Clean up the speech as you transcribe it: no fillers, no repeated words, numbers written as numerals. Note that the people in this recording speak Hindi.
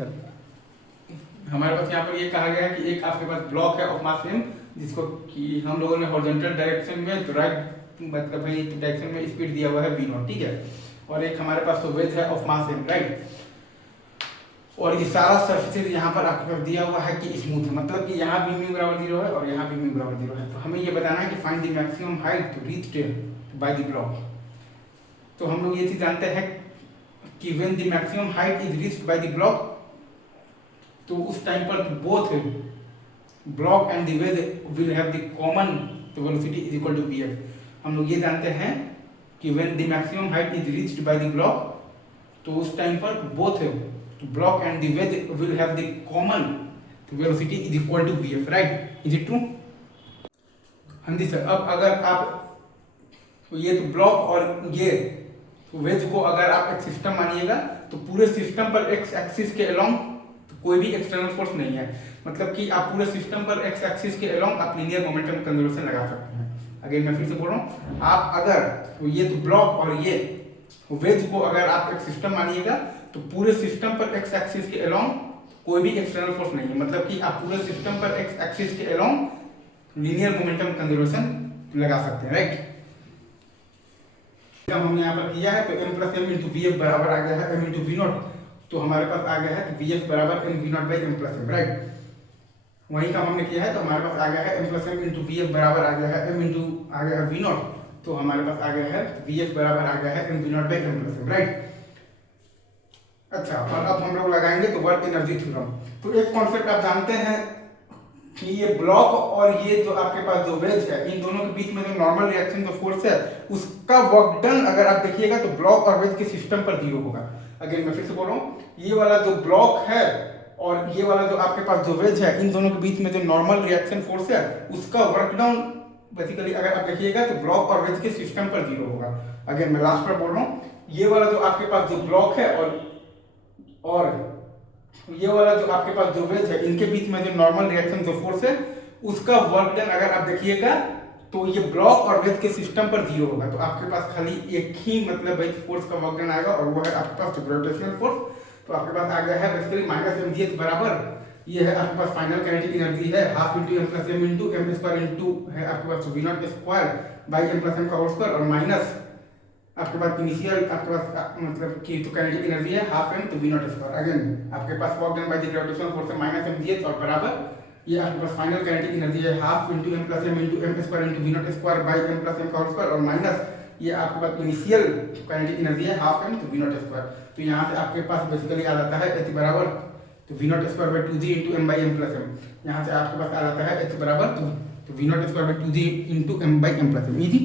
सर हमारे पास यहाँ पर ये कहा गया है कि एक आपके पास ब्लॉक है ऑफ मास m जिसको कि हम लोगों ने हॉरिजॉन्टल डायरेक्शन में तो राइट मतलब भाई डायरेक्शन में स्पीड दिया हुआ है v0, ठीक है। और एक हमारे पास तो वेज है ऑफ मास m, राइट। और ये सारा सरफेस यहाँ पर आपके पास दिया हुआ है कि स्मूथ है, मतलब कि यहाँ भी म्यू बराबर 0 है और यहाँ भी म्यू बराबर 0 है। तो हमें ये बताना है कि find the maximum height reached by the block. तो हम लोग ये चीज जानते हैं कि when the maximum height is reached by the block, तो उस टाइम पर both block and the wedge will have the common velocity is equal to vf। हम लोग ये जानते हैं कि when the maximum height is reached by the block, तो उस टाइम पर both block and the wedge will have the common velocity is equal to vf, right. Is it true? हाँ जी सर। अब अगर आप ये तो ब्लॉक और ये वेज को अगर आप एक सिस्टम मानिएगा, तो पूरे सिस्टम पर एक्स एक्सिस के अलोंग कोई भी एक्सटर्नल फोर्स नहीं है, मतलब कि आप पूरे सिस्टम पर एक्स एक्सिस के अलोंग आप लीनियर मोमेंटम कंजर्वेशन लगा सकते हैं। अगर मैं फिर से बोल रहा हूँ, आप अगर ये तो ब्लॉक और ये वेज को अगर आप एक सिस्टम मानिएगा, तो पूरे सिस्टम पर एक्स एक्सिस के अलोंग कोई भी एक्सटर्नल फोर्स नहीं है, मतलब कि आप पूरे सिस्टम पर एक्स एक्सिस के अलोंग लीनियर मोमेंटम कंजर्वेशन लगा सकते हैं, राइट। जब हमने यहाँ पर किया है तो m plus M into V F बराबर आ गया है m इंटू वी नॉट, तो हमारे पास आ गया है कि वी एफ बराबर M V not by M plus M, right. वही काम हमने किया है, तो हमारे पास आ गया है m plus M into V F बराबर आ गया है m इंटू आ गया है वी नॉट, तो हमारे पास आ गया है वी एफ बराबर आ गया है M V not by M plus M, right. अच्छा, और अब हम लोग लगाएंगे तो वर्क एनर्जी थ्योरम। तो एक कॉन्सेप्ट आप जानते हैं कि ये ब्लॉक और ये जो आपके पास जो वेज है, इन दोनों के बीच में जो नॉर्मल रिएक्शन जो फोर्स है, उसका वर्क डन अगर आप देखिएगा तो ब्लॉक और वेज के सिस्टम पर 0 होगा। अगर मैं फिर से बोल रहा हूँ, ये वाला जो ब्लॉक है और ये वाला जो आपके पास जो वेज है, इन दोनों के बीच में जो नॉर्मल रिएक्शन फोर्स है, उसका वर्क डाउन बेसिकली अगर आप देखिएगा तो ब्लॉक और वेज के सिस्टम पर 0 होगा। अगर मैं लास्ट पर बोल रहा हूँ, ये वाला जो आपके पास जो ब्लॉक है और ये वाला जो आपके पास जो वेज है, इनके बीच में जो नॉर्मल रिएक्शन जो फोर्स है, उसका वर्क डन अगर आप देखिएगा तो ये ब्लॉक और वेज के सिस्टम पर 0 होगा। तो आपके पास खाली एक ही मतलब वेज फोर्स का वर्क डन आएगा, और वो है आपके पास ग्रेविटेशनल फोर्स। तो आपके पास आ गया है basically minus M G H बराबर, ये है आपके पास फाइनल काइनेटिक एनर्जी है half into M plus M into M square into है आपके पास V not square by M plus M का होल स्क्वायर, और माइनस आपके पास इनिशियल आपके पास मतलब कि तो काइनेटिक एनर्जी है हाफ एम तो वी नॉट स्क्वायर। अगेन आपके पास work done by the gravitational force है माइनस एम जी एच, और बराबर ये आपके पास फाइनल काइनेटिक एनर्जी है half into M plus M into M square into V not square by M plus M का होल स्क्वायर, और माइनस ये आपके पास इनिशियल काइनेटिक एनर्जी है हाफ एम तो वी नॉट स्क्वायर। तो यहाँ से आपके पास बेसिकली आ जाता है एच बराबर तो V not square by 2g into M by M plus M. यहाँ से आपके पास आ जाता है एच बराबर तो V not square by 2g into M by M plus M. Easy.